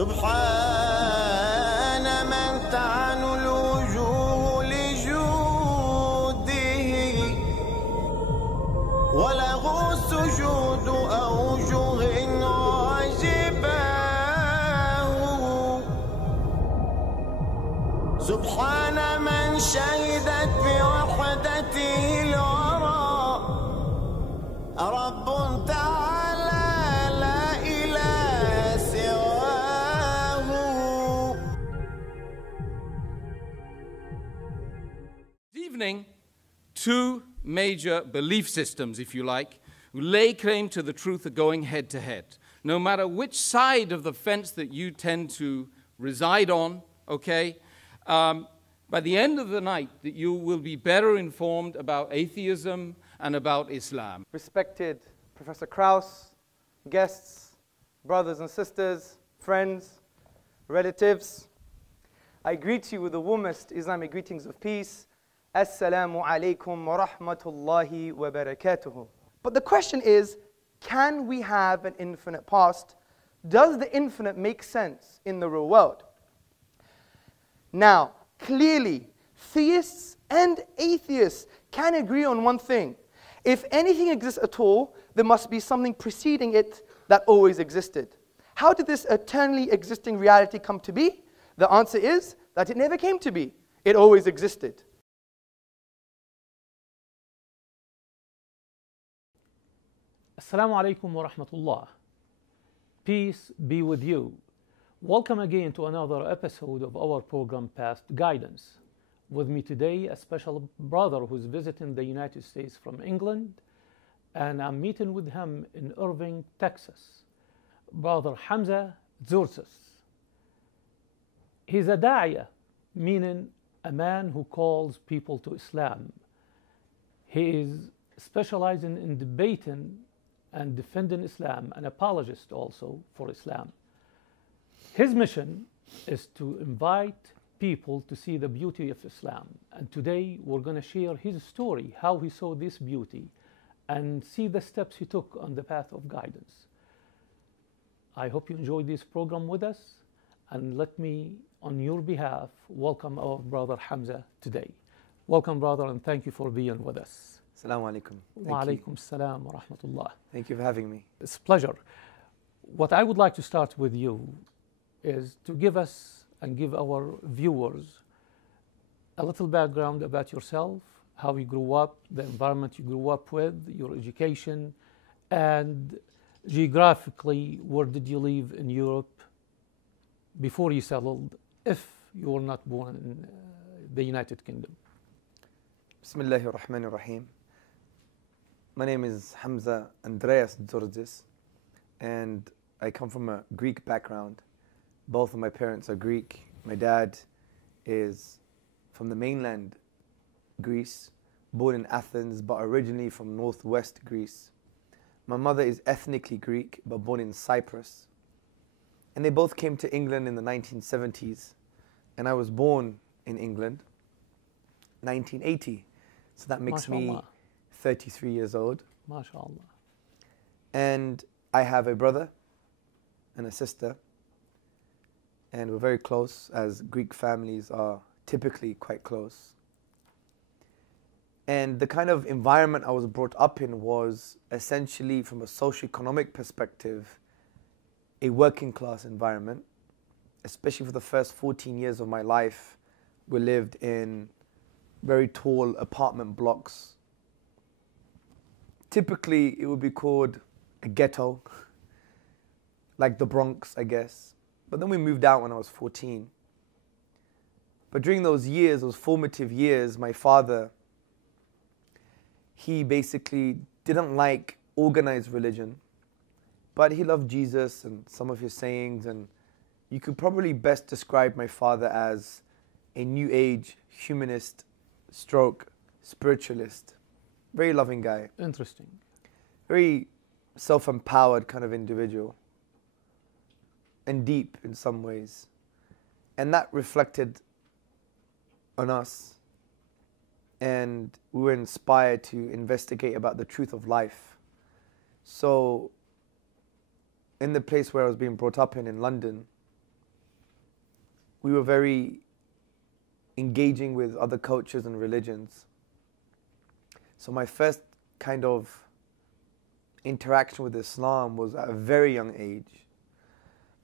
سبحان من تعن الوجوه لجوده وله سجود أوجه عجباه سبحان من شهدت بوحدته الورى رب تعالى لا إله سواه. This evening, two major belief systems, if you like, who lay claim to the truth are going head to head. No matter which side of the fence that you tend to reside on, okay, by the end of the night, that you will be better informed about atheism and about Islam. Respected Professor Krauss, guests, brothers and sisters, friends, relatives, I greet you with the warmest Islamic greetings of peace. Assalamu alaikum wa rahmatullahi wa barakatuhu. But the question is, can we have an infinite past? Does the infinite make sense in the real world? Now, clearly, theists and atheists can agree on one thing. If anything exists at all, there must be something preceding it that always existed. How did this eternally existing reality come to be? The answer is that it never came to be. It always existed. Assalamu alaikum wa rahmatullah. Peace be with you. Welcome again to another episode of our program Past Guidance. With me today, a special brother who's visiting the United States from England, and I'm meeting with him in Irving, Texas. Brother Hamza Tzortzis. He's a da'iyah, meaning a man who calls people to Islam. He is specializing in debating and defending Islam, an apologist also for Islam. His mission is to invite people to see the beauty of Islam. And today we're going to share his story, how he saw this beauty, and see the steps he took on the path of guidance. I hope you enjoy this program with us, and let me, on your behalf, welcome our brother Hamza today. Welcome, brother, and thank you for being with us. Assalamu alaikum. Wa alaikum salam wa rahmatullah. Thank you for having me. It's a pleasure. What I would like to start with you is to give us and give our viewers a little background about yourself, how you grew up, the environment you grew up with, your education, and geographically, where did you live in Europe before you settled, if you were not born in the United Kingdom? Bismillahir Rahmanir Rahim. My name is Hamza Andreas Tzortzis, and I come from a Greek background. Both of my parents are Greek. My dad is from the mainland Greece, born in Athens, but originally from northwest Greece. My mother is ethnically Greek, but born in Cyprus. And they both came to England in the 1970s, and I was born in England, 1980. So that makes me 33 years old. MashaAllah. And I have a brother and a sister, and we're very close, as Greek families are typically quite close. And the kind of environment I was brought up in was essentially, from a socio-economic perspective, a working class environment. Especially for the first 14 years of my life, we lived in very tall apartment blocks. Typically, it would be called a ghetto, like the Bronx, I guess. But then we moved out when I was 14. But during those years, those formative years, my father, he basically didn't like organized religion, but he loved Jesus and some of his sayings, and you could probably best describe my father as a new age humanist stroke spiritualist. Very loving guy. Interesting. Very self-empowered kind of individual. And deep in some ways. And that reflected on us. And we were inspired to investigate about the truth of life. So, in the place where I was being brought up in London, we were very engaging with other cultures and religions. So my first kind of interaction with Islam was at a very young age.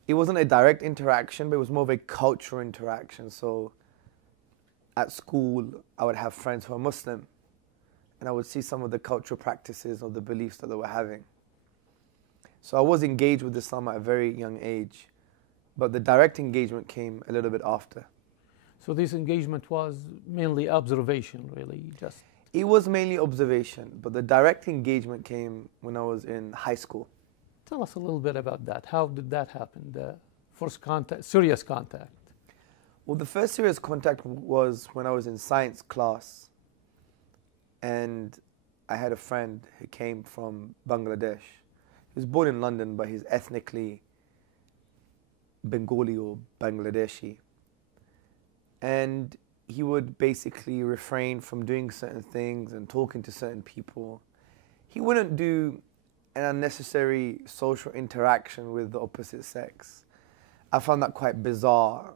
It wasn't a direct interaction, but it was more of a cultural interaction. So at school, I would have friends who are Muslim, and I would see some of the cultural practices or the beliefs that they were having. So I was engaged with Islam at a very young age, but the direct engagement came a little bit after. So this engagement was mainly observation, really, just... It was mainly observation, but the direct engagement came when I was in high school. Tell us a little bit about that. How did that happen, the first contact, serious contact? Well, the first serious contact was when I was in science class, and I had a friend who came from Bangladesh. He was born in London, but he's ethnically Bengali or Bangladeshi. And he would basically refrain from doing certain things and talking to certain people. He wouldn't do an unnecessary social interaction with the opposite sex. I found that quite bizarre.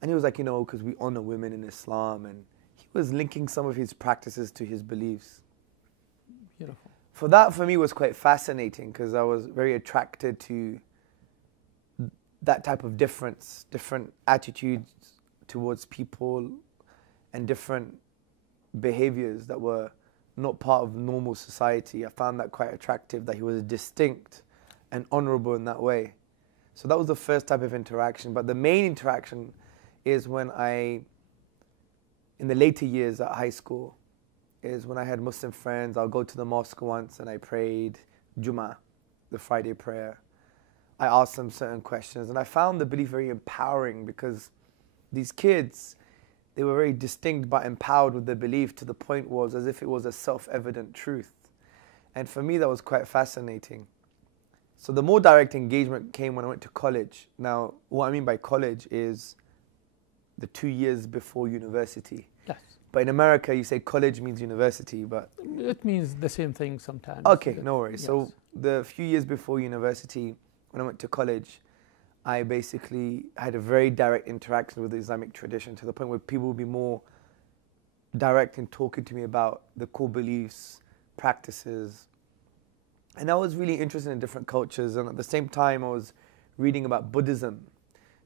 And he was like, you know, because we honor women in Islam, and he was linking some of his practices to his beliefs. Beautiful. For me, was quite fascinating, because I was very attracted to that type of difference, different attitudes towards people, and different behaviors that were not part of normal society. I found that quite attractive, that he was distinct and honorable in that way. So that was the first type of interaction. But the main interaction is when in the later years at high school, is when I had Muslim friends. I'll go to the mosque once and I prayed Jummah, the Friday prayer. I asked them certain questions, and I found the belief very empowering, because these kids, they were very distinct but empowered with their belief, to the point was as if it was a self-evident truth. And for me, that was quite fascinating. So the more direct engagement came when I went to college. Now, what I mean by college is the 2 years before university. Yes. But in America, you say college means university, but... It means the same thing sometimes. Okay, no worries. Yes. So the few years before university, when I went to college, I basically had a very direct interaction with the Islamic tradition, to the point where people would be more direct in talking to me about the core beliefs, practices. And I was really interested in different cultures, and at the same time I was reading about Buddhism.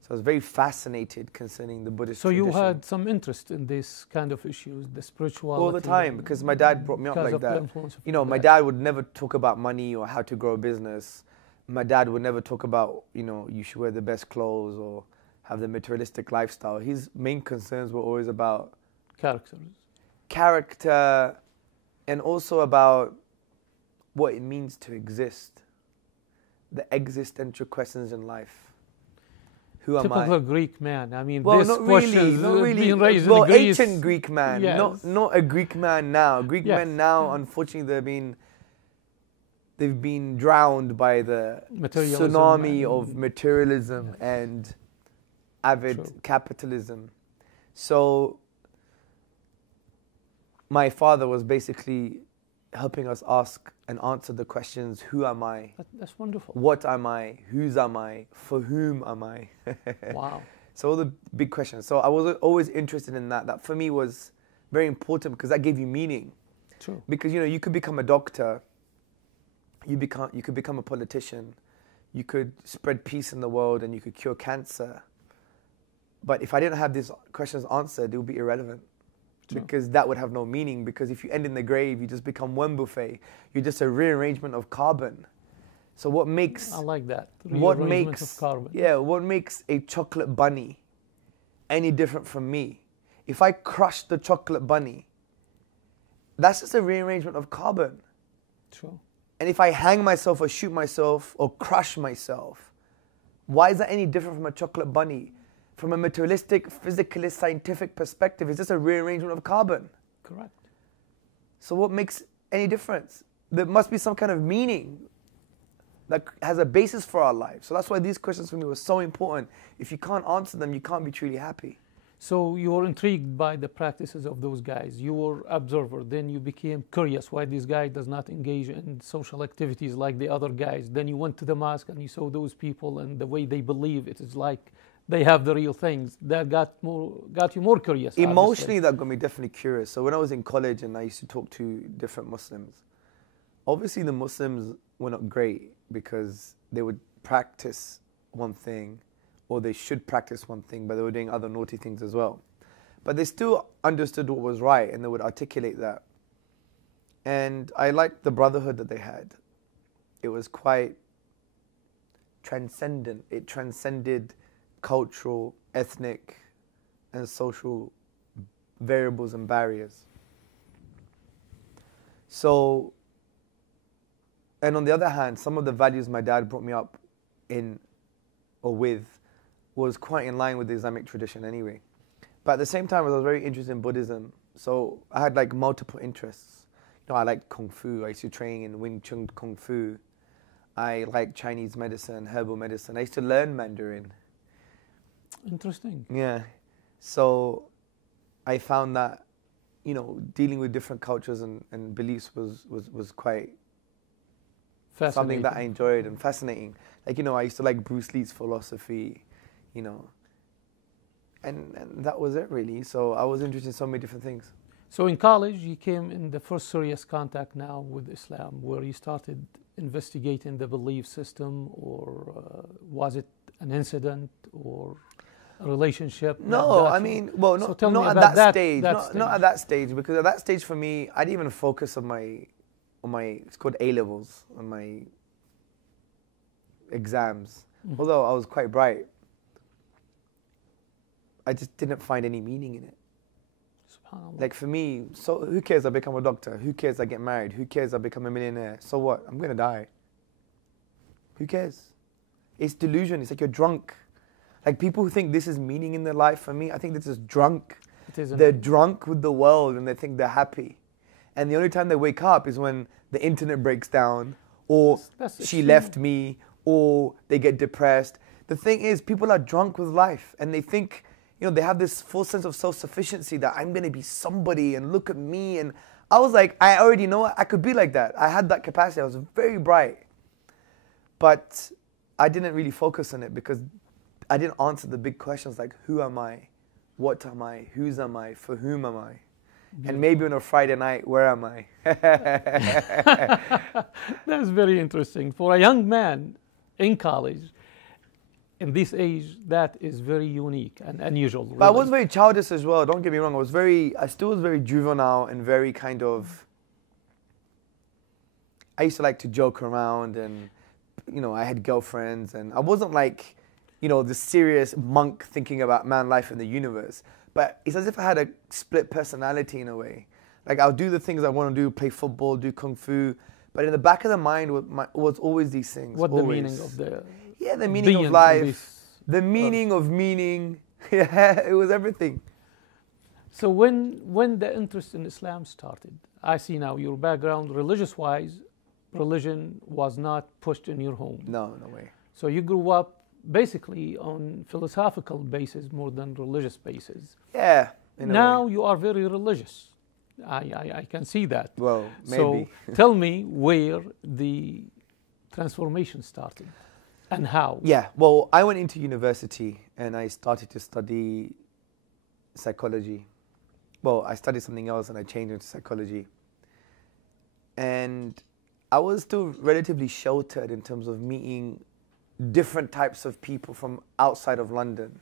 So I was very fascinated concerning the Buddhist tradition. So you had some interest in this kind of issues, the spirituality? All the time, because my dad brought me up like that. You know, my dad would never talk about money or how to grow a business. My dad would never talk about, you know, you should wear the best clothes or have the materialistic lifestyle. His main concerns were always about character, and also about what it means to exist, the existential questions in life. Who am I? Typical Greek man. I mean, well, this not question really, not really. being raised Well, in Greece. ancient Greek man, Yes. not a Greek man now. Greek Yes. men now, unfortunately, they've been drowned by the tsunami of materialism and avid capitalism. So my father was basically helping us ask and answer the questions: who am I? That's wonderful. What am I? Whose am I? For whom am I? Wow. So all the big questions. So I was always interested in that. That for me was very important, because that gave you meaning. True. Because, you know, you could become a doctor, you could become a politician, you could spread peace in the world, and you could cure cancer. But if I didn't have these questions answered, it would be irrelevant. True. Because that would have no meaning. Because if you end in the grave, you just become one buffet. You're just a rearrangement of carbon. So what makes... I like that. What Rearrangement makes of carbon. Yeah, what makes a chocolate bunny any different from me? If I crush the chocolate bunny, that's just a rearrangement of carbon. True. And if I hang myself or shoot myself or crush myself, why is that any different from a chocolate bunny? From a materialistic, physicalist, scientific perspective, it's just a rearrangement of carbon. Correct. So what makes any difference? There must be some kind of meaning that has a basis for our life. So that's why these questions for me were so important. If you can't answer them, you can't be truly happy. So you were intrigued by the practices of those guys. You were observer. Then you became curious why this guy does not engage in social activities like the other guys. Then you went to the mosque and you saw those people and the way they believe. It is like they have the real things that got you more curious. Emotionally, that got me definitely curious. So when I was in college and I used to talk to different Muslims, obviously the Muslims were not great because they would practice one thing, or they should practice one thing, but they were doing other naughty things as well. But they still understood what was right and they would articulate that. And I liked the brotherhood that they had. It was quite transcendent. It transcended cultural, ethnic, and social variables and barriers. So, and on the other hand, some of the values my dad brought me up in or with was quite in line with the Islamic tradition anyway. But at the same time, I was very interested in Buddhism. So I had like multiple interests. You know, I liked Kung Fu. I used to train in Wing Chun Kung Fu. I liked Chinese medicine, herbal medicine. I used to learn Mandarin. Interesting. Yeah. So I found that, you know, dealing with different cultures and beliefs was quite something that I enjoyed and fascinating. Like, you know, I used to like Bruce Lee's philosophy, you know, and that was it really. So I was interested in so many different things. So in college, you came in the first serious contact now with Islam, where you started investigating the belief system, or was it an incident or a relationship? No, I mean, well, not at that stage. Not at that stage, because at that stage for me, I didn't even focus on my it's called A levels, on my exams. Mm-hmm. Although I was quite bright, I just didn't find any meaning in it. Like for me, so who cares I become a doctor? Who cares I get married? Who cares I become a millionaire? So what? I'm going to die. Who cares? It's delusion. It's like you're drunk. Like people who think this is meaning in their life, for me, I think this is drunk. They're drunk with the world and they think they're happy. And the only time they wake up is when the internet breaks down, or she left me, or they get depressed. The thing is, people are drunk with life and they think, you know, they have this full sense of self-sufficiency that I'm going to be somebody and look at me. And I was like, I already know I could be like that. I had that capacity. I was very bright. But I didn't really focus on it because I didn't answer the big questions like, who am I? What am I? Whose am I? For whom am I? And maybe on a Friday night, where am I? That's very interesting. For a young man in college, in this age, that is very unique and unusual. Really. But I was very childish as well, don't get me wrong. I still was very juvenile and very kind of, I used to like to joke around and, you know, I had girlfriends and I wasn't like, you know, the serious monk thinking about man, life and the universe. But it's as if I had a split personality in a way. Like I'll do the things I want to do, play football, do kung fu. But in the back of the mind was always these things. What always. The meaning of the... Yeah, the meaning of life, the meaning of meaning. Yeah, it was everything. So when the interest in Islam started, I see now your background religious-wise, religion was not pushed in your home. No, no way. So you grew up basically on philosophical basis more than religious basis. Yeah. Now you are very religious. I can see that. Well, maybe. So tell me where the transformation started. And how? Yeah, well, I went into university and I started to study psychology. Well, I studied something else and I changed into psychology. And I was still relatively sheltered in terms of meeting different types of people from outside of London.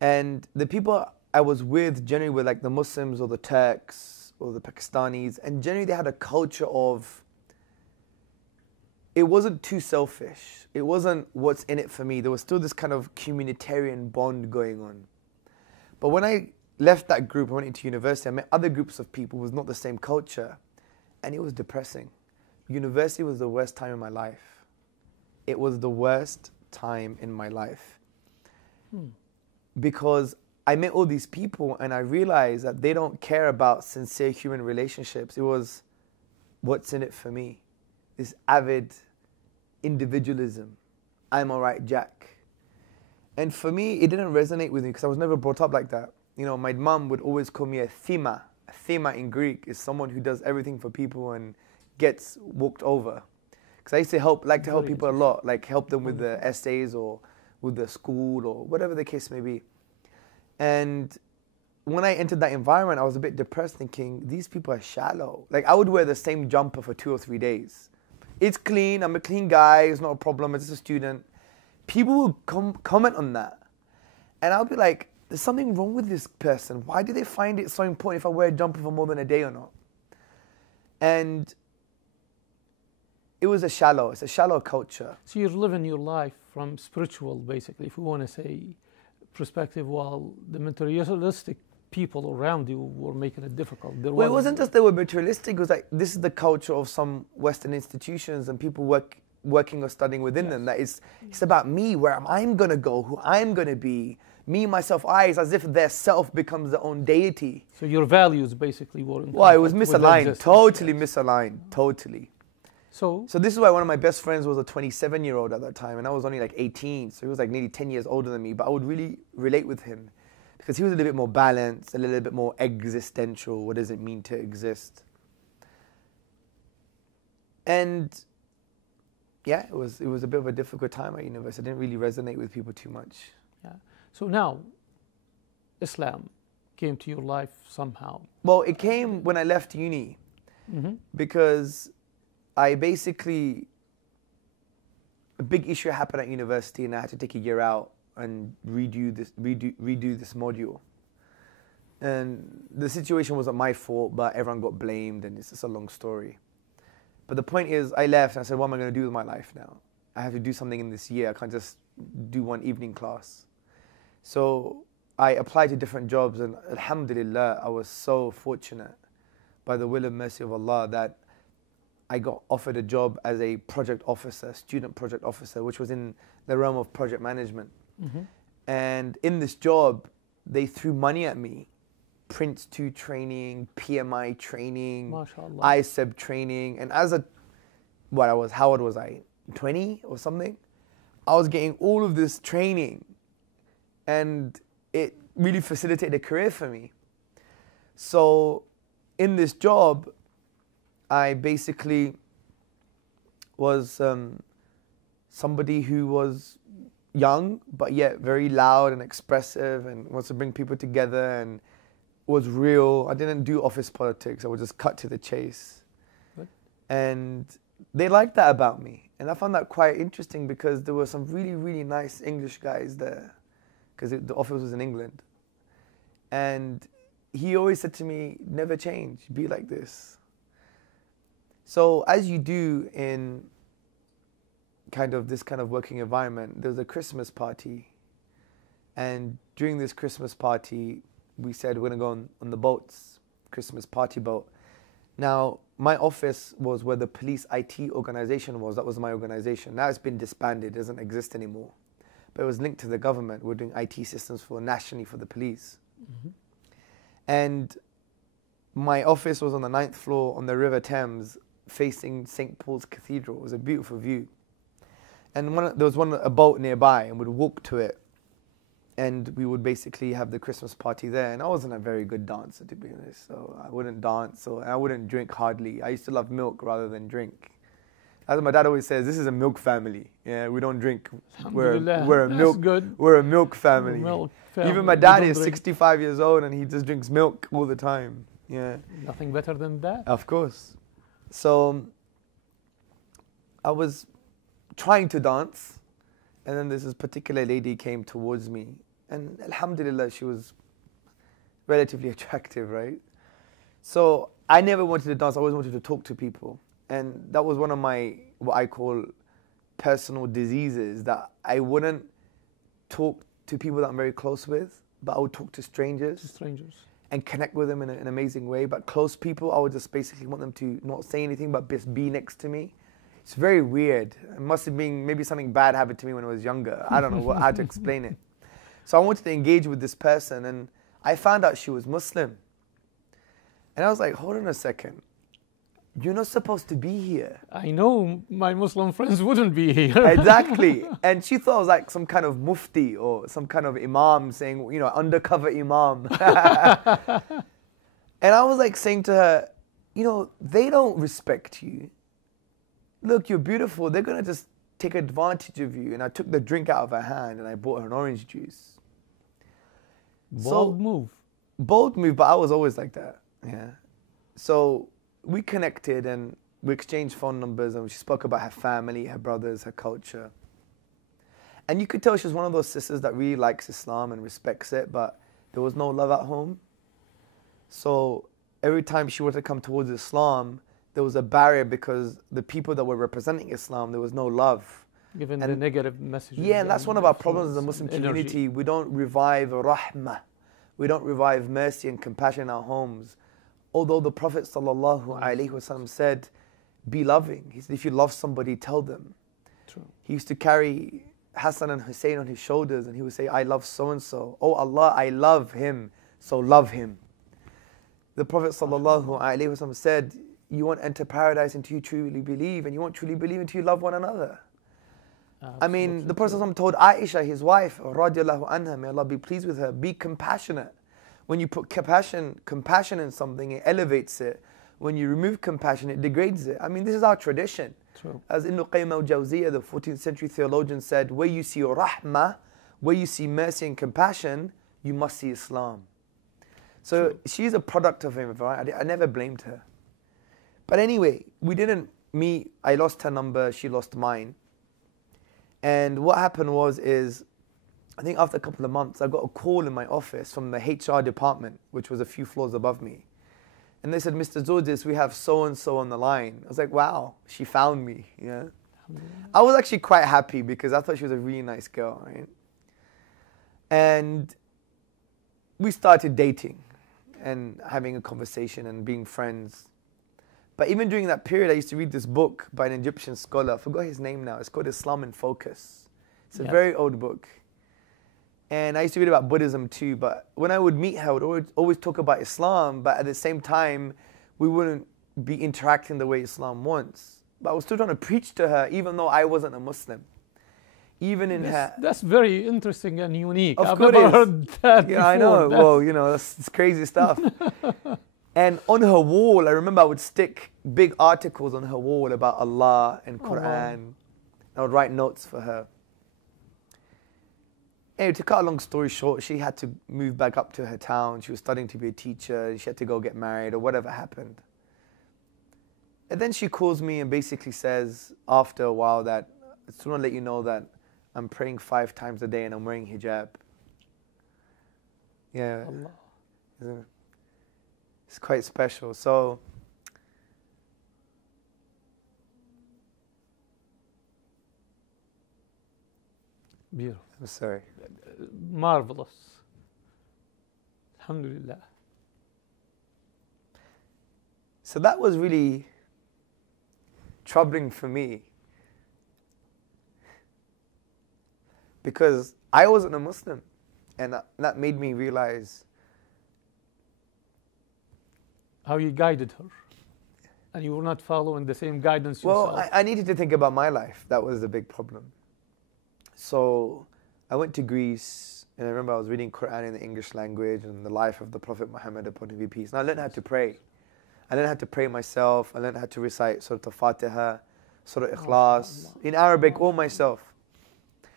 And the people I was with generally were like the Muslims or the Turks or the Pakistanis. And generally they had a culture of, it wasn't too selfish. It wasn't what's in it for me. There was still this kind of communitarian bond going on. But when I left that group, I went into university, I met other groups of people who was not the same culture. And it was depressing. University was the worst time in my life. It was the worst time in my life. Because I met all these people and I realized that they don't care about sincere human relationships. It was, what's in it for me? This avid individualism. I'm all right, Jack. And for me, it didn't resonate with me because I was never brought up like that. You know, my mum would always call me a thema. A thema in Greek is someone who does everything for people and gets walked over. Because I used to like to help people a lot, like help them with the essays or with the school or whatever the case may be. And when I entered that environment, I was a bit depressed, thinking, these people are shallow. Like, I would wear the same jumper for 2 or 3 days. It's clean, I'm a clean guy, it's not a problem, it's just a student. People would comment on that. And I'll be like, there's something wrong with this person. Why do they find it so important if I wear a jumper for more than a day or not? And it's a shallow culture. So you're living your life from spiritual, basically, if we want to say, perspective, while the materialistic people around you were making it difficult. Well, it wasn't just they were materialistic, it was like, this is the culture of some Western institutions and people working or studying within them. That it's about me, where I'm going to go, who I'm going to be, me, myself, I, is as if their self becomes their own deity. So your values basically were in Well, it was conflict with misaligned, existence. totally misaligned, totally. So this is why one of my best friends was a 27-year-old at that time, and I was only like 18, so he was like nearly 10 years older than me, but I would really relate with him because he was a little bit more balanced, a little bit more existential. What does it mean to exist? And yeah, it was a bit of a difficult time at university. I didn't really resonate with people too much. yeah. So now, Islam came to your life somehow. Well, it came when I left uni because I basically, a big issue happened at university and I had to take a year out and redo this module. And the situation wasn't my fault, but everyone got blamed and it's just a long story. But the point is, I left and I said, what am I going to do with my life now? I have to do something in this year. I can't just do one evening class. So I applied to different jobs and alhamdulillah, I was so fortunate by the will and mercy of Allah that I got offered a job as a project officer, student project officer, which was in the realm of project management. And in this job, they threw money at me. Prince 2 training, PMI training, MashaAllah. ISEB training. And as how old was I? 20 or something? I was getting all of this training and it really facilitated a career for me. So in this job, I basically was somebody who was young, but yet very loud and expressive and wants to bring people together and was real. I didn't do office politics. I would just cut to the chase. Good. And they liked that about me. And I found that quite interesting because there were some really, really nice English guys there because the office was in England. And he always said to me, never change, be like this. So as you do in this kind of working environment, there was a Christmas party. And during this Christmas party, we said we're going to go on the boats, Christmas party boat. Now, my office was where the police IT organization was. That was my organization. Now it's been disbanded, it doesn't exist anymore. But it was linked to the government. We're doing IT systems nationally for the police. And my office was on the 9th floor on the River Thames, facing St. Paul's Cathedral. It was a beautiful view. And there was a boat nearby, and we'd walk to it. And we would basically have the Christmas party there. And I wasn't a very good dancer, to be honest. So I wouldn't dance, and I wouldn't drink hardly. I used to love milk rather than drink. As my dad always says, this is a milk family. Yeah, we don't drink. We're a milk family. Even my dad is 65 years old and he just drinks milk all the time. Yeah. Nothing better than that. Of course. So I was trying to dance, and then this particular lady came towards me, and alhamdulillah, she was relatively attractive, right? So I never wanted to dance, I always wanted to talk to people. And that was one of my, what I call personal diseases, that I wouldn't talk to people that I'm very close with, but I would talk to strangers. And connect with them in an amazing way. But close people, I would just basically want them to not say anything, but just be next to me. It's very weird. It must have been maybe something bad happened to me when I was younger. I don't know how to explain it. So I wanted to engage with this person, and I found out she was Muslim. And I was like, hold on a second. You're not supposed to be here. I know my Muslim friends wouldn't be here. Exactly. And she thought I was like some kind of mufti or some kind of imam saying, undercover imam. And I was like saying to her, they don't respect you. Look, you're beautiful. They're going to just take advantage of you. And I took the drink out of her hand and I bought her an orange juice. Bold move. Bold move, but I was always like that. Yeah. So we connected and we exchanged phone numbers, and she spoke about her family, her brothers, her culture. And you could tell she was one of those sisters that really likes Islam and respects it, but there was no love at home. So every time she wanted to come towards Islam, there was a barrier because the people that were representing Islam, there was no love. Given the negative messages. Yeah, and that's one of our problems as a Muslim community. We don't revive rahmah. We don't revive mercy and compassion in our homes. Although the Prophet ﷺ said, be loving. He said, if you love somebody, tell them. True. He used to carry Hassan and Hussein on his shoulders, and he would say, I love so-and-so. Oh Allah, I love him, so love him. The Prophet ﷺ said, you won't enter paradise until you truly believe, and you won't truly believe until you love one another. I mean, the Prophet ﷺ told Aisha, his wife, radiallahu anha, may Allah be pleased with her, be compassionate. When you put compassion in something, it elevates it. When you remove compassion, it degrades it. I mean, this is our tradition. True. As Ibn Qayyim al-Jawziyah, the 14th century theologian, said, where you see rahmah, where you see mercy and compassion, you must see Islam. So True. she's a product of him, right? I never blamed her. But anyway, we didn't meet. I lost her number, she lost mine. And what happened is, I think after a couple of months, I got a call in my office from the HR department, which was a few floors above me. And they said, Mr. Tzortzis, we have so-and-so on the line. I was like, wow, she found me. Yeah. I was actually quite happy because I thought she was a really nice girl, right? And we started dating and having a conversation and being friends. But even during that period, I used to read this book by an Egyptian scholar. I forgot his name now. It's called Islam in Focus. It's a very old book. And I used to read about Buddhism too, but when I would meet her, I would always talk about Islam, but at the same time, we wouldn't be interacting the way Islam wants. But I was still trying to preach to her, even though I wasn't a Muslim. Even in her... That's very interesting and unique. Of I've course never heard that Yeah, I before. know. Well, you know, that's crazy stuff. And on her wall, I remember I would stick big articles on her wall about Allah and Quran. I would write notes for her. Anyway, to cut a long story short, she had to move back up to her town. She was studying to be a teacher. She had to go get married or whatever happened. And then she calls me and basically says, after a while, that I just want to let you know that I'm praying 5 times a day and I'm wearing hijab. Yeah. Allah. It's quite special. So, Beautiful. I'm sorry. Marvelous. Alhamdulillah. So that was really troubling for me because I wasn't a Muslim, and that made me realize how you guided her. And you were not following the same guidance yourself. Well, I needed to think about my life. That was the big problem. So I went to Greece, and I remember I was reading Quran in the English language and the life of the Prophet Muhammad upon him be peace. And I learned how to pray. I learned how to pray myself. I learned how to recite Surah Al-Fatiha, Surah Ikhlas, in Arabic or myself.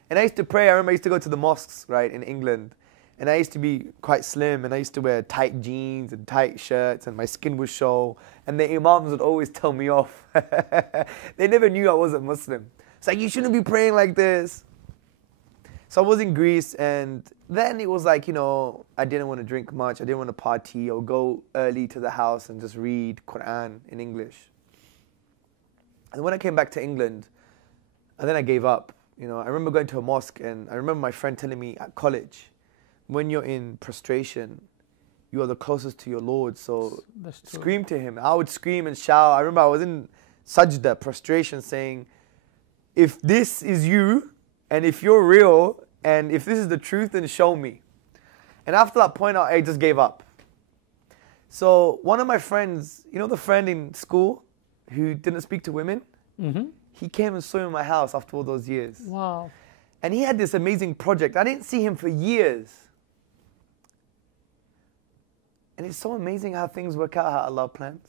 And I used to pray. I remember I used to go to the mosques, right, in England. And I used to be quite slim, and I used to wear tight jeans and tight shirts, and my skin would show. And the imams would always tell me off. They never knew I wasn't Muslim. It's like, you shouldn't be praying like this. So I was in Greece, and then it was like, you know, I didn't want to drink much. I didn't want to party or go early to the house and just read Quran in English. And when I came back to England, and then I gave up. You know, I remember going to a mosque, and I remember my friend telling me at college, when you're in prostration, you are the closest to your Lord, so scream to Him. I would scream and shout. I remember I was in sajda, prostration, saying, if this is you, and if you're real, and if this is the truth, then show me. And after that point, I just gave up. So one of my friends, you know the friend in school who didn't speak to women? Mm-hmm. He came and saw me in my house after all those years. Wow. And he had this amazing project. I didn't see him for years. And it's so amazing how things work out, how Allah plans.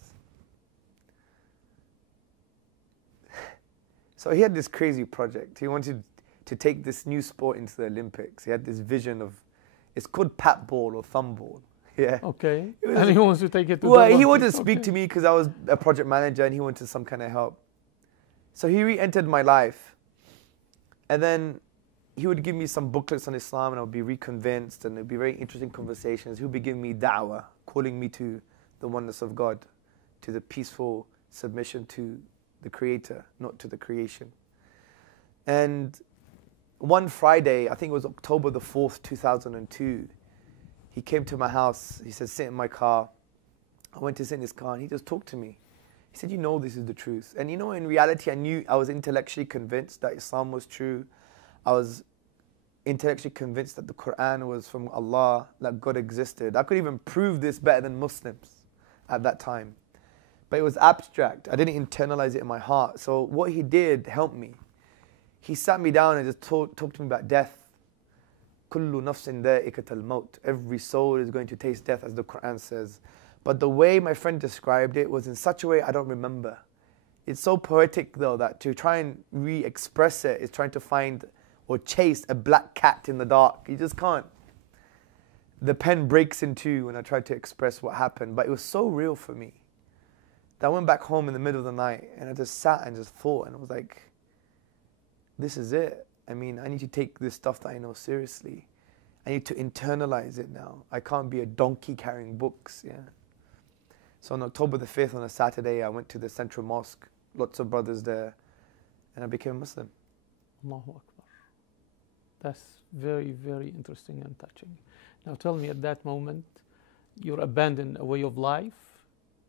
So he had this crazy project. He wanted to take this new sport into the Olympics. He had this vision of, it's called pat ball or thumb ball. Yeah. Okay. And he wants to take it to Well, the he Olympics. wanted to speak to me because I was a project manager and he wanted some kind of help. So he re-entered my life. And then he would give me some booklets on Islam and I would be reconvinced and it would be very interesting conversations. He would be giving me da'wah, calling me to the oneness of God, to the peaceful submission to the Creator, not to the creation. And one Friday, I think it was October the 4th, 2002, he came to my house. He said, sit in my car. I went to sit in his car and he just talked to me. He said, you know this is the truth. And you know, in reality, I knew I was intellectually convinced that Islam was true. I was intellectually convinced that the Quran was from Allah, that God existed. I could even prove this better than Muslims at that time. But it was abstract. I didn't internalize it in my heart. So what he did helped me. He sat me down and just talked to me about death. Kullu nafsin dha'iqatul maut. Every soul is going to taste death, as the Quran says. But the way my friend described it was in such a way I don't remember. It's so poetic though that to try and re-express it is trying to find or chase a black cat in the dark. You just can't. The pen breaks in two when I tried to express what happened. But it was so real for me that I went back home in the middle of the night and I just sat and just thought and I was like, this is it. I mean, I need to take this stuff that I know seriously. I need to internalize it now. I can't be a donkey carrying books, yeah. So on October the 5th, on a Saturday, I went to the Central Mosque, lots of brothers there, and I became a Muslim. Allahu Akbar. That's very, very interesting and touching. Now tell me, at that moment, you're abandoning a way of life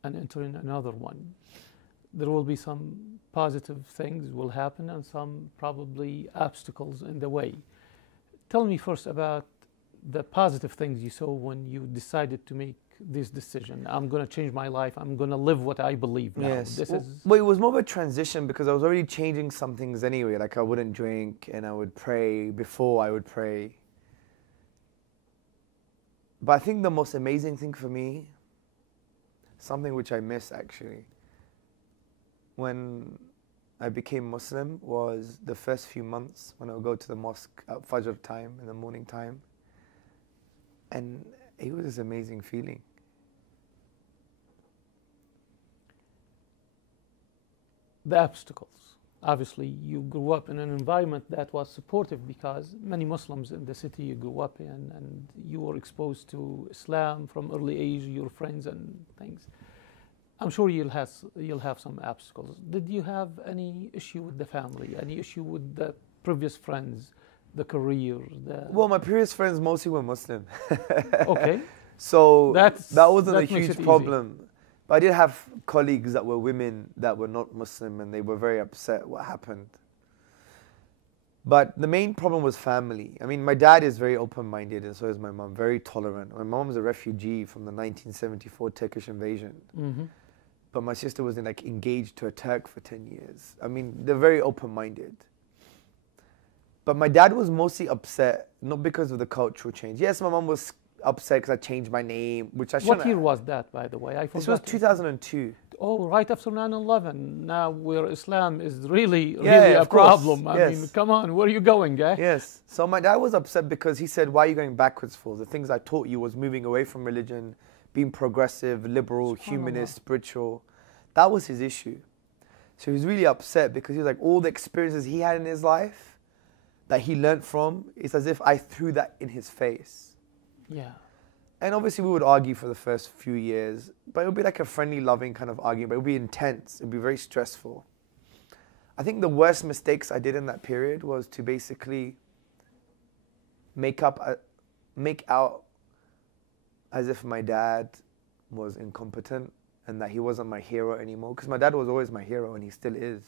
and entering another one. There will be some positive things will happen and some probably obstacles in the way. Tell me first about the positive things you saw when you decided to make this decision. I'm going to change my life. I'm going to live what I believe now. Yes. Well, it was more of a transition because I was already changing some things anyway. Like I wouldn't drink and I would pray before I would pray. But I think the most amazing thing for me, something which I miss actually, when I became Muslim was the first few months when I would go to the mosque at Fajr time, in the morning time. And it was this amazing feeling. The obstacles. Obviously, you grew up in an environment that was supportive because many Muslims in the city you grew up in and you were exposed to Islam from early age, your friends and things. I'm sure you'll have some obstacles. Did you have any issue with the family? Any issue with the previous friends, the career? Well, my previous friends mostly were Muslim. Okay. So that wasn't a makes huge it problem. But I did have colleagues that were women that were not Muslim and they were very upset what happened. But the main problem was family. I mean, my dad is very open-minded and so is my mom, very tolerant. My mom was a refugee from the 1974 Turkish invasion. Mm-hmm. But my sister was engaged to a Turk for 10 years. I mean, they're very open-minded. But my dad was mostly upset, not because of the cultural change. Yes, my mom was upset because I changed my name, which I shouldn't. What year was that, by the way? I forgot. This was 2002. Oh, right after 9/11. Now, where Islam is really a problem. I mean, come on, where are you going, eh? Yes. So my dad was upset because he said, why are you going backwards for? The things I taught you was moving away from religion, being progressive, liberal, humanist, spiritual. That was his issue. So he was really upset because he was like, all the experiences he had in his life that he learned from, it's as if I threw that in his face. Yeah. And obviously we would argue for the first few years, but it would be like a friendly, loving kind of argument, but it would be intense, it would be very stressful. I think the worst mistakes I did in that period was to basically make out as if my dad was incompetent and that he wasn't my hero anymore, because my dad was always my hero and he still is.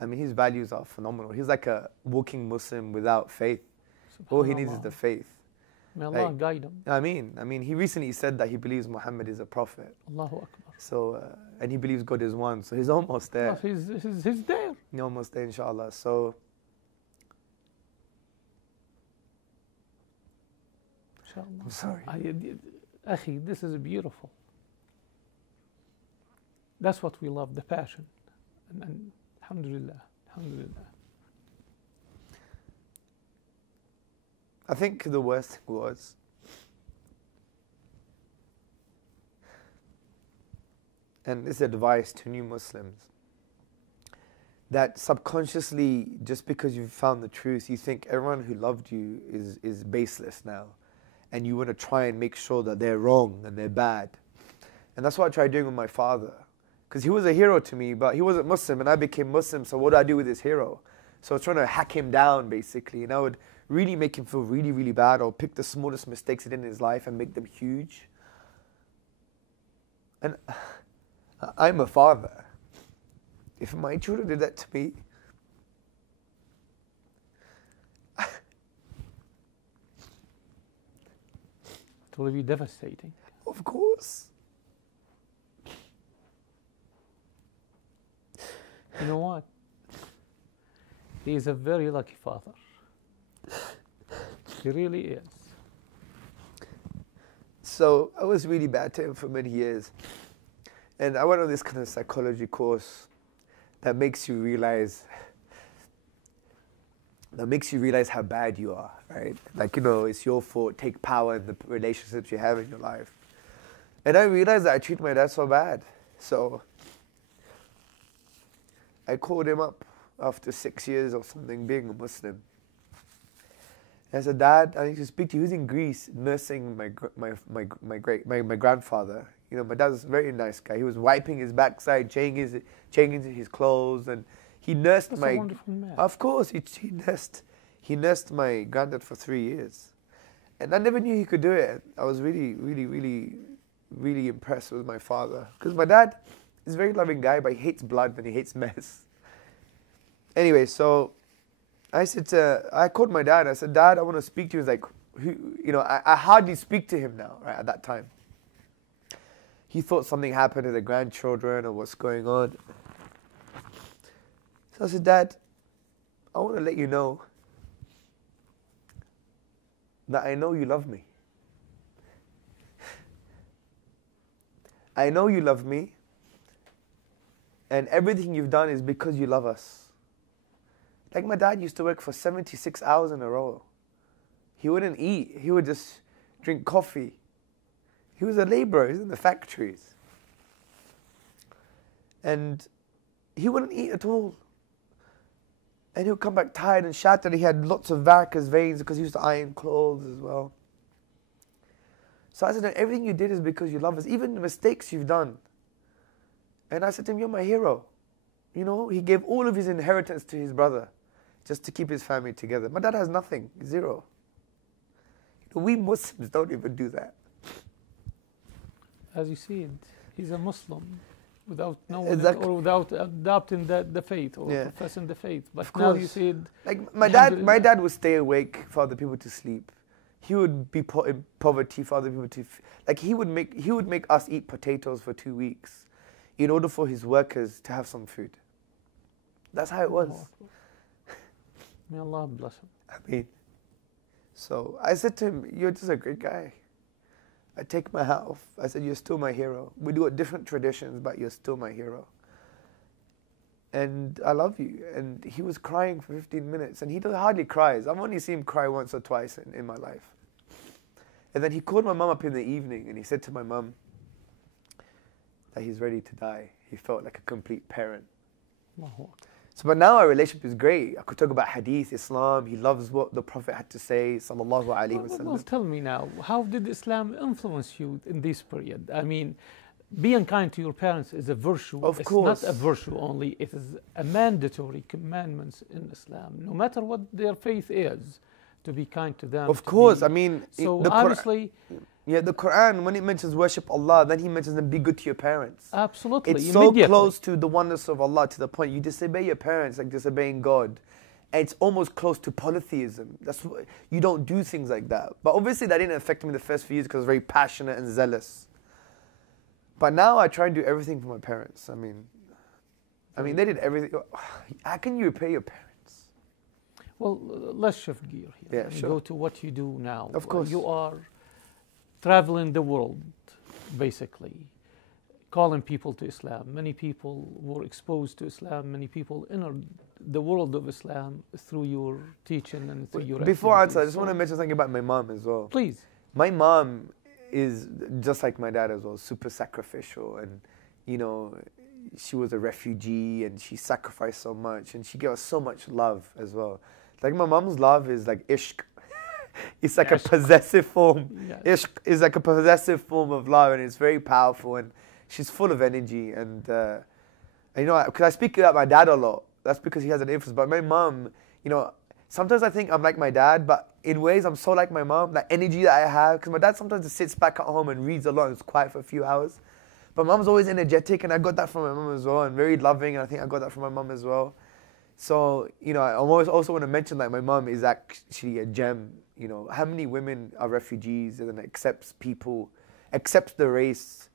I mean, his values are phenomenal. He's like a walking Muslim without faith. All he needs is the faith. May Allah guide him. I mean, he recently said that he believes Muhammad is a prophet. Allahu Akbar. So, and he believes God is one. So he's almost there. He's there. He's almost there, inshallah. So, inshallah. I'm sorry. Akhi, this is beautiful. That's what we love, the passion. And alhamdulillah. Alhamdulillah. I think the worst thing was and this advice to new Muslims, that subconsciously, just because you've found the truth, you think everyone who loved you is baseless now. And you want to try and make sure that they're wrong and they're bad. And that's what I tried doing with my father. Because he was a hero to me, but he wasn't Muslim, and I became Muslim, so what do I do with this hero? So I was trying to hack him down, basically, and I would really make him feel really, really bad, or pick the smallest mistakes he did in his life and make them huge. And I'm a father. If my children did that to me, it will be devastating. Of course. You know what? He is a very lucky father. He really is. So I was really bad to him for many years. And I went on this kind of psychology course that makes you realize how bad you are, right? Like, it's your fault. Take power in the relationships you have in your life. And I realized that I treat my dad so bad. So I called him up after 6 years or something being a Muslim. And I said, Dad, I need to speak to you. He was in Greece nursing my grandfather. My dad was a very nice guy. He was wiping his backside, changing his clothes, and he nursed That's my. a wonderful man. Of course, he nursed my granddad for 3 years, and I never knew he could do it. I was really, really, really, really impressed with my father, because my dad is a very loving guy, but he hates blood and he hates mess. Anyway, so I called my dad. I said, Dad, I want to speak to you. He's like, I hardly speak to him now, right, at that time. He thought something happened to the grandchildren or what's going on. So I said, Dad, I want to let you know that I know you love me. I know you love me, and everything you've done is because you love us. Like, my dad used to work for 76 hours in a row. He wouldn't eat. He would just drink coffee. He was a laborer. He was in the factories. And he wouldn't eat at all. And he would come back tired and shattered. He had lots of varicose veins because he used to iron clothes as well. So I said, everything you did is because you love us, even the mistakes you've done. And I said to him, you're my hero. He gave all of his inheritance to his brother just to keep his family together. My dad has nothing, zero. We Muslims don't even do that. As you said, he's a Muslim without knowing Exactly. or without adopting the faith or Yeah. professing the faith. But Of now course. you said, Like, my dad would stay awake for other people to sleep. He would be put in poverty for other people to... he would make us eat potatoes for 2 weeks in order for his workers to have some food. That's how it was. may Allah bless him. So I said to him, you're just a great guy. I take my hat off. I said, you're still my hero. We do it different traditions, but you're still my hero. And I love you. And he was crying for 15 minutes, and he hardly cries. I've only seen him cry once or twice in my life. And then he called my mum up in the evening, and he said to my mum that he's ready to die. He felt like a complete parent. Allahu Akbar. So, but now our relationship is great. I could talk about hadith, Islam. He loves what the Prophet had to say, sallallahu alaihi wasallam. Well, tell me now, how did Islam influence you in this period? I mean, being kind to your parents is a virtue. Of it's course. not a virtue only. It is a mandatory commandment in Islam, no matter what their faith is, to be kind to them. Of course, I mean, So the obviously, the Quran, when it mentions worship Allah, then He mentions them be good to your parents. absolutely, It's so immediately. close to the oneness of Allah to the point you disobey your parents like disobeying God. And it's almost close to polytheism. You don't do things like that. But obviously that didn't affect me the first few years because I was very passionate and zealous. But now I try and do everything for my parents. I mean, they did everything. How can you repay your parents? Well, let's shift gear here Yeah, and sure. go to what you do now. Of course. You are traveling the world, basically, calling people to Islam. Many people were exposed to Islam. Many people entered the world of Islam through your teaching and through your Before I answer, I activities. just want to mention something about my mom as well. Please. My mom is just like my dad as well, super sacrificial, and you know, she was a refugee and she sacrificed so much, and she gave us so much love as well. Like my mom's love is like ishq. It's like a possessive form. Yes. Ishq is like a possessive form of love, and it's very powerful, and she's full of energy. And you know, because I speak about my dad a lot, that's because he has an influence. But my mom, you know, sometimes I think I'm like my dad, but in ways I'm so like my mom. That energy that I have, because my dad sometimes just sits back at home and reads a lot and is quiet for a few hours. But mom's always energetic, and I got that from my mom as well, and very loving, and I think I got that from my mom as well. So, you know, I also want to mention that my mom is actually a gem. You know, how many women are refugees and accepts the race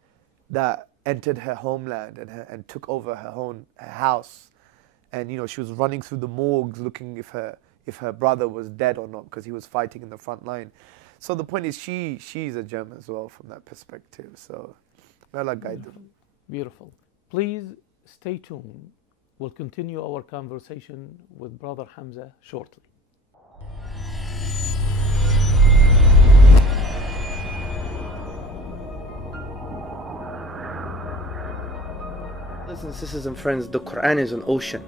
that entered her homeland and took over her house. And, you know, she was running through the morgues looking if her brother was dead or not, because he was fighting in the front line. So the point is she's a gem as well from that perspective. So, may Allah guide them. Beautiful. Please stay tuned. We'll continue our conversation with Brother Hamza shortly. Brothers and sisters and friends, the Quran is an ocean.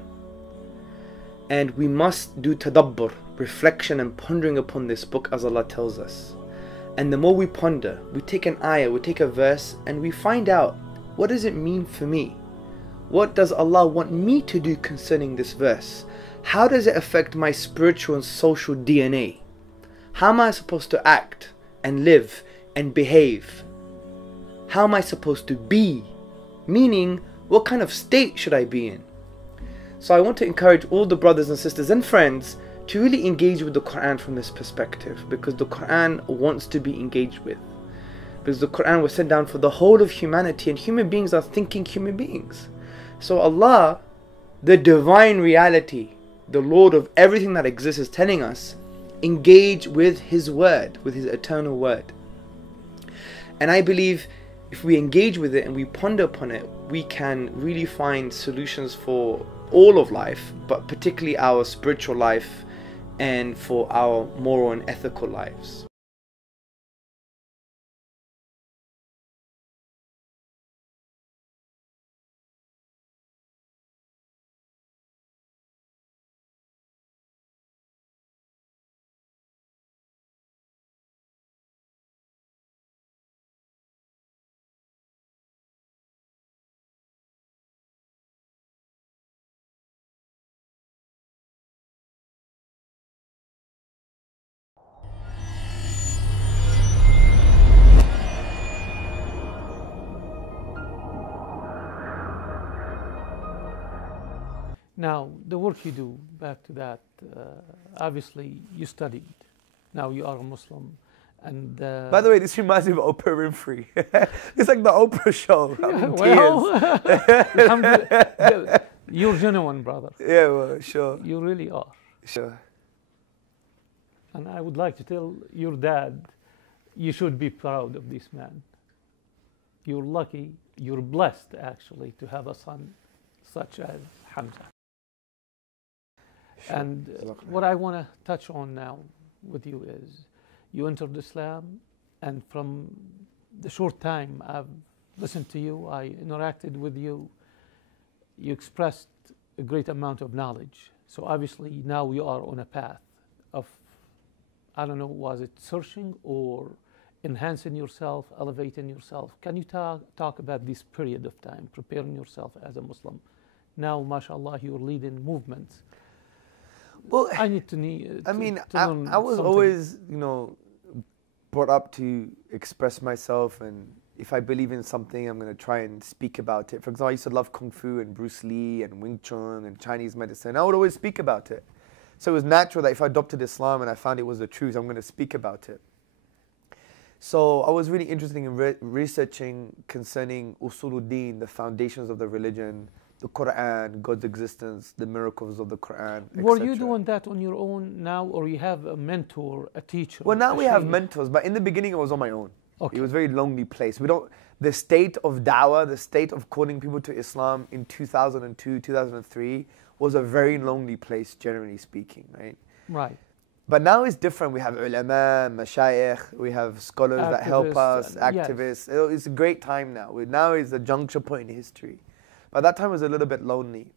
And we must do tadabbur, reflection and pondering upon this book as Allah tells us. And the more we ponder, we take an ayah, we take a verse, and we find out, what does it mean for me? What does Allah want me to do concerning this verse? How does it affect my spiritual and social DNA? How am I supposed to act and live and behave? How am I supposed to be? Meaning, what kind of state should I be in? So I want to encourage all the brothers and sisters and friends to really engage with the Quran from this perspective, because the Quran wants to be engaged with. Because the Quran was sent down for the whole of humanity, and human beings are thinking human beings. So Allah, the divine reality, the Lord of everything that exists, is telling us, engage with His word, with His eternal word. And I believe if we engage with it and we ponder upon it, we can really find solutions for all of life, but particularly our spiritual life and for our moral and ethical lives. Now, the work you do, back to that, obviously you studied. Now you are a Muslim. And by the way, this reminds me of Oprah Winfrey. It's like the Oprah show. Well, you're genuine, brother. Yeah, well, sure. You really are. Sure. And I would like to tell your dad, you should be proud of this man. You're lucky, you're blessed actually to have a son such as Hamza. Sure. And what I want to touch on now with you is, you entered Islam, and from the short time I've listened to you, I interacted with you, you expressed a great amount of knowledge. So obviously now you are on a path of, I don't know, was it searching or enhancing yourself, elevating yourself? Can you talk about this period of time, preparing yourself as a Muslim? Now, mashallah, you're leading movements. Well, I need to I was always, you know, brought up to express myself, and if I believe in something, I'm going to try and speak about it. For example, I used to love Kung Fu and Bruce Lee and Wing Chun and Chinese medicine. I would always speak about it. So it was natural that if I adopted Islam and I found it was the truth, I'm going to speak about it. So I was really interested in researching concerning Usuluddin, the foundations of the religion, the Quran, God's existence, the miracles of the Quran, etc. Were you doing that on your own now, or you have a mentor, a teacher? Well, now we have shaykh? mentors, but in the beginning I was on my own. It was a very lonely place. The state of da'wah, the state of calling people to Islam in 2002, 2003 was a very lonely place, generally speaking, right? Right. But now it's different. We have ulama, mashayikh, we have scholars that help us, activists. Yes. It's a great time now. Now is a juncture point in history. But that time was a little bit lonely.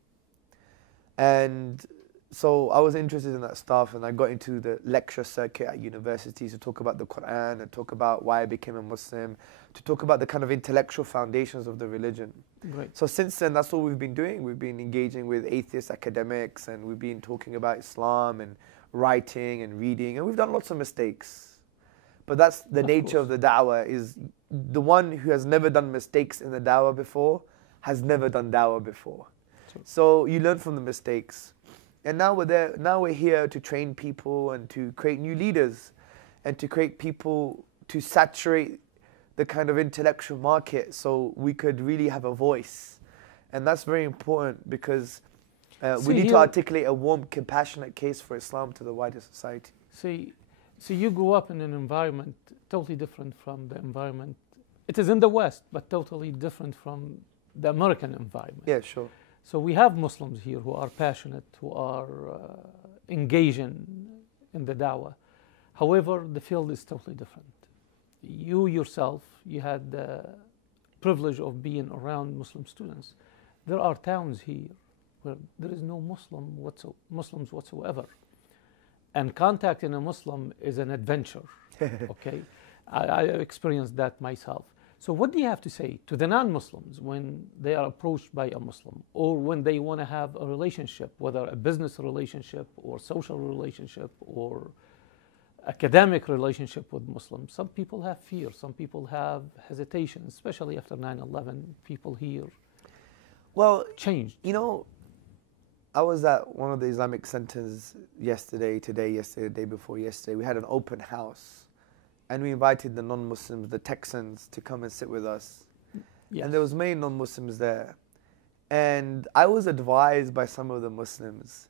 And so I was interested in that stuff, and I got into the lecture circuit at universities to talk about the Quran and talk about why I became a Muslim, to talk about the kind of intellectual foundations of the religion. Right. So since then, that's what we've been doing. We've been engaging with atheist academics, and we've been talking about Islam and writing and reading, and we've done lots of mistakes. But that's the nature of the da'wah, is the one who has never done mistakes in the da'wah before has never done da'wah before. So you learn from the mistakes. And now we're there. Now we're here to train people and to create new leaders and to create people to saturate the kind of intellectual market so we could really have a voice. And that's very important because we need to articulate a warm, compassionate case for Islam to the wider society. See, you grew up in an environment totally different from the environment. It is in the West, but totally different from the American environment. Yeah, sure. So we have Muslims here who are passionate, who are engaging in the da'wah. However, the field is totally different. You yourself, you had the privilege of being around Muslim students. There are towns here where there is no Muslims whatsoever. And contacting a Muslim is an adventure, okay? I experienced that myself. So what do you have to say to the non-Muslims when they are approached by a Muslim, or when they want to have a relationship, whether a business relationship or social relationship or academic relationship with Muslims? Some people have fear, some people have hesitation, especially after 9/11, people here changed. You know, I was at one of the Islamic centers yesterday, the day before yesterday. We had an open house. And we invited the non-Muslims, the Texans, to come and sit with us. Yes. And there was many non-Muslims there. And I was advised by some of the Muslims,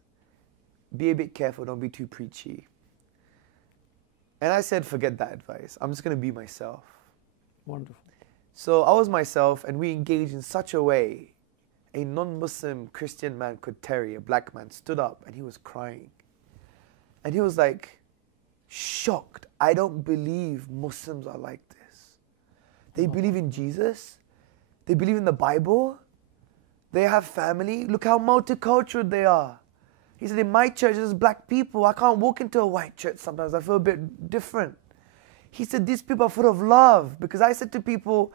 be a bit careful, don't be too preachy. And I said, forget that advice. I'm just going to be myself. Wonderful. So I was myself, and we engaged in such a way. A non-Muslim Christian man, a black man, stood up, and he was crying. And he was like, shocked. I don't believe Muslims are like this. They believe in Jesus. They believe in the Bible. They have family. Look how multicultural they are. He said, in my church, there's black people. I can't walk into a white church sometimes. I feel a bit different. He said, these people are full of love. Because I said to people,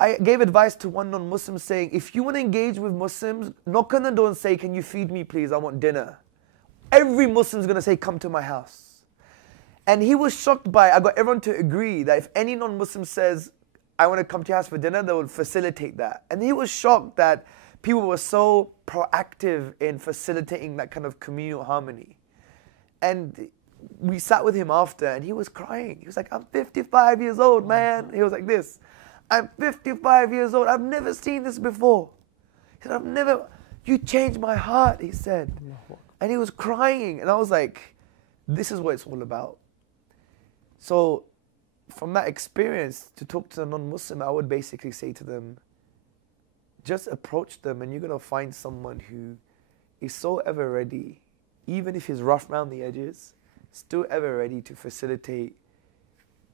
I gave advice to one non-Muslim saying, if you want to engage with Muslims, knock on the door and say, can you feed me, please? I want dinner. Every Muslim is going to say, come to my house. And he was shocked I got everyone to agree that if any non-Muslim says, I want to come to your house for dinner, they would facilitate that. And he was shocked that people were so proactive in facilitating that kind of communal harmony. And we sat with him after, and he was crying. He was like, I'm 55 years old, man. He was like this. I'm 55 years old. I've never seen this before. He said, you changed my heart, he said. And he was crying. And I was like, this is what it's all about. So from that experience, to talk to a non-Muslim, I would basically say to them, just approach them, and you're going to find someone who is so ever ready, even if he's rough around the edges, still ever ready to facilitate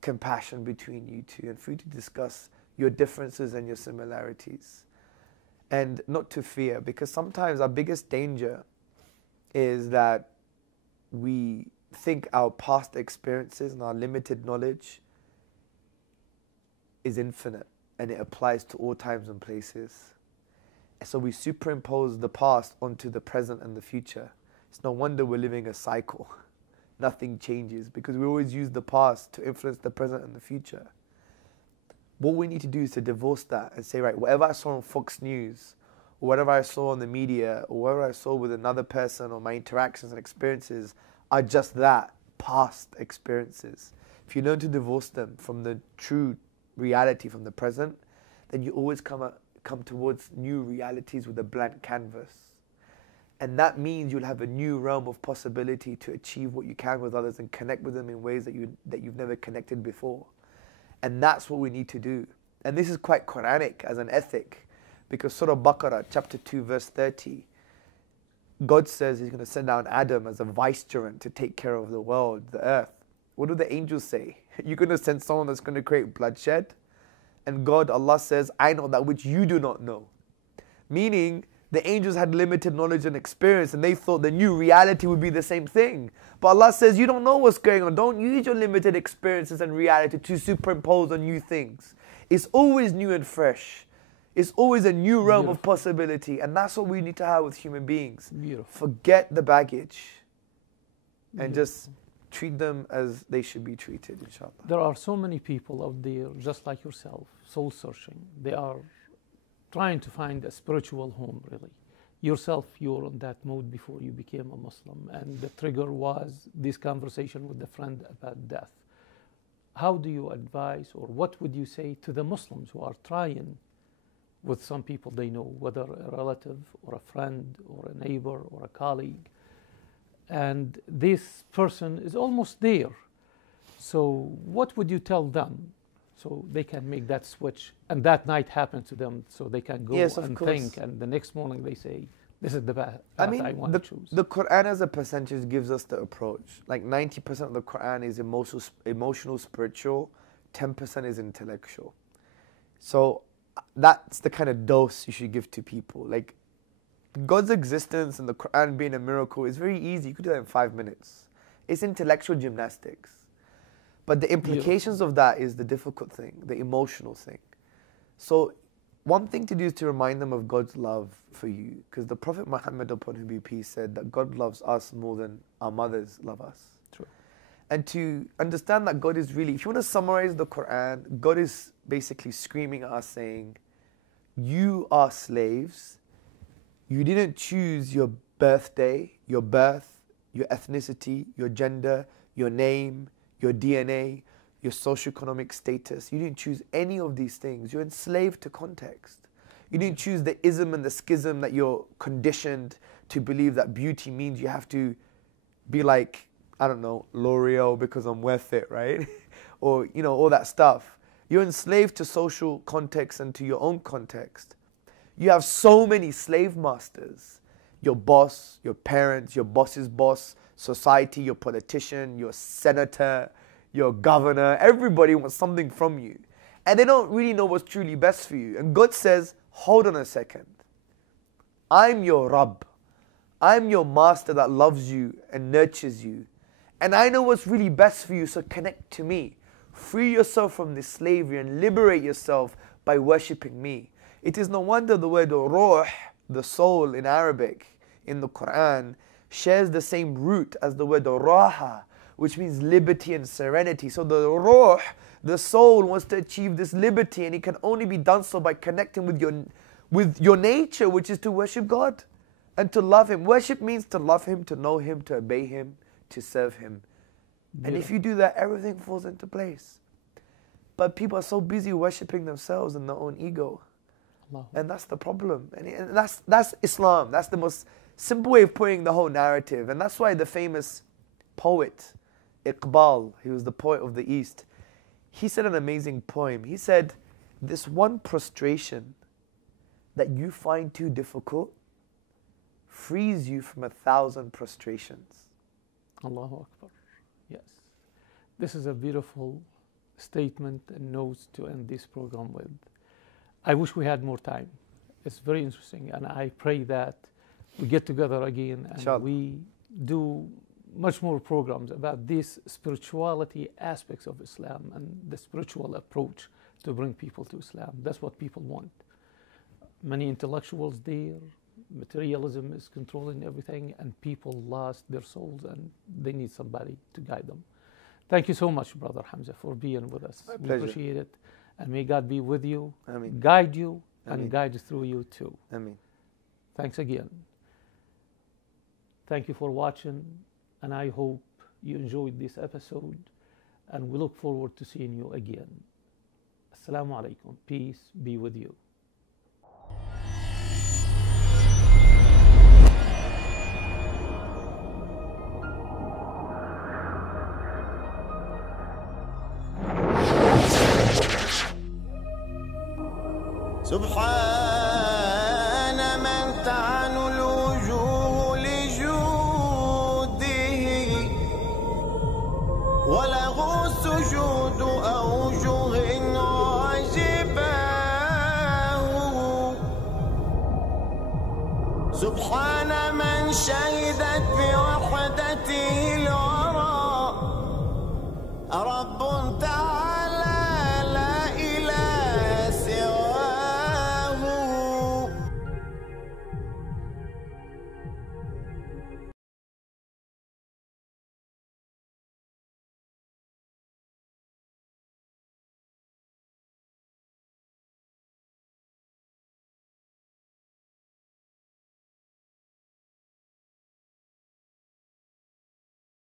compassion between you two and for you to discuss your differences and your similarities. And not to fear, because sometimes our biggest danger is that we think our past experiences and our limited knowledge is infinite and it applies to all times and places. So we superimpose the past onto the present and the future. It's no wonder we're living a cycle. Nothing changes because we always use the past to influence the present and the future. What we need to do is to divorce that and say, right, whatever I saw on Fox News, or whatever I saw on the media, or whatever I saw with another person, or my interactions and experiences are just that, past experiences. If you learn to divorce them from the true reality, from the present, then you always come towards new realities with a blank canvas. And that means you'll have a new realm of possibility to achieve what you can with others and connect with them in ways that you've never connected before. And that's what we need to do. And this is quite Quranic as an ethic, because Surah Baqarah, chapter 2, verse 30, God says He's going to send down Adam as a vicegerent to take care of the world, the earth. What do the angels say? You're going to send someone that's going to create bloodshed? And God, Allah says, I know that which you do not know. Meaning, the angels had limited knowledge and experience, and they thought the new reality would be the same thing. But Allah says, you don't know what's going on. Don't use your limited experiences and reality to superimpose on new things. It's always new and fresh. It's always a new realm of possibility. And that's what we need to have with human beings. Forget the baggage and just treat them as they should be treated, inshallah. There are so many people out there, just like yourself, soul searching. They are trying to find a spiritual home, really. Yourself, you're on that mode before you became a Muslim, and the trigger was this conversation with a friend about death. How do you advise, or what would you say to the Muslims who are trying with some people they know, whether a relative or a friend or a neighbor or a colleague, and this person is almost there? So what would you tell them so they can make that switch, and that night happen to them, so they can go and think, and the next morning they say, this is the path I want to choose? The Quran as a percentage gives us the approach. Like 90% of the Quran is emotional, spiritual, 10% is intellectual. So that's the kind of dose you should give to people. Like, God's existence and the Quran being a miracle is very easy. You could do that in 5 minutes. It's intellectual gymnastics. But the implications of that is the difficult thing, the emotional thing. So one thing to do is to remind them of God's love for you. Because the Prophet Muhammad, upon whom be peace, said that God loves us more than our mothers love us. True. And to understand that God is really, if you want to summarize the Quran, God is basically screaming at us saying, you are slaves. You didn't choose your birthday, your birth, your ethnicity, your gender, your name, your DNA, your socioeconomic status. You didn't choose any of these things. You're enslaved to context. You didn't choose the ism and the schism that you're conditioned to believe that beauty means you have to be like, I don't know, L'Oreal because I'm worth it, right? Or, you know, all that stuff. You're enslaved to social context and to your own context. You have so many slave masters. Your boss, your parents, your boss's boss, society, your politician, your senator, your governor. Everybody wants something from you. And they don't really know what's truly best for you. And God says, hold on a second. I'm your Rabb. I'm your master that loves you and nurtures you. And I know what's really best for you, so connect to me. Free yourself from this slavery and liberate yourself by worshipping me. It is no wonder the word ruh, the soul in Arabic, in the Quran, shares the same root as the word raha, which means liberty and serenity. So the ruh, the soul, wants to achieve this liberty, and it can only be done so by connecting with your nature, which is to worship God and to love Him. Worship means to love Him, to know Him, to obey Him, to serve Him. And if you do that, everything falls into place. But people are so busy worshipping themselves and their own ego. And that's the problem. And that's Islam. That's the most simple way of putting the whole narrative. And that's why the famous poet, Iqbal, he was the poet of the East, he said an amazing poem. He said, this one prostration that you find too difficult frees you from 1,000 prostrations. Allahu Akbar. Yes. This is a beautiful statement and notes to end this program with. I wish we had more time. It's very interesting, and I pray that we get together again and Inshallah. we do much more programs about these spirituality aspects of Islam and the spiritual approach to bring people to Islam. That's what people want. Many intellectuals there, materialism is controlling everything, and people lost their souls, and they need somebody to guide them. Thank you so much, Brother Hamza, for being with us. My We pleasure. appreciate it. And may God be with you, Ameen. guide you, Ameen. and guide through you too. Ameen. Thanks again. Thank you for watching, and I hope you enjoyed this episode, and we look forward to seeing you again. Assalamu alaikum. Peace be with you. سبحان من تعن الوجوه لجوده وله سجود أوجه عجباه. سبحان من شهدت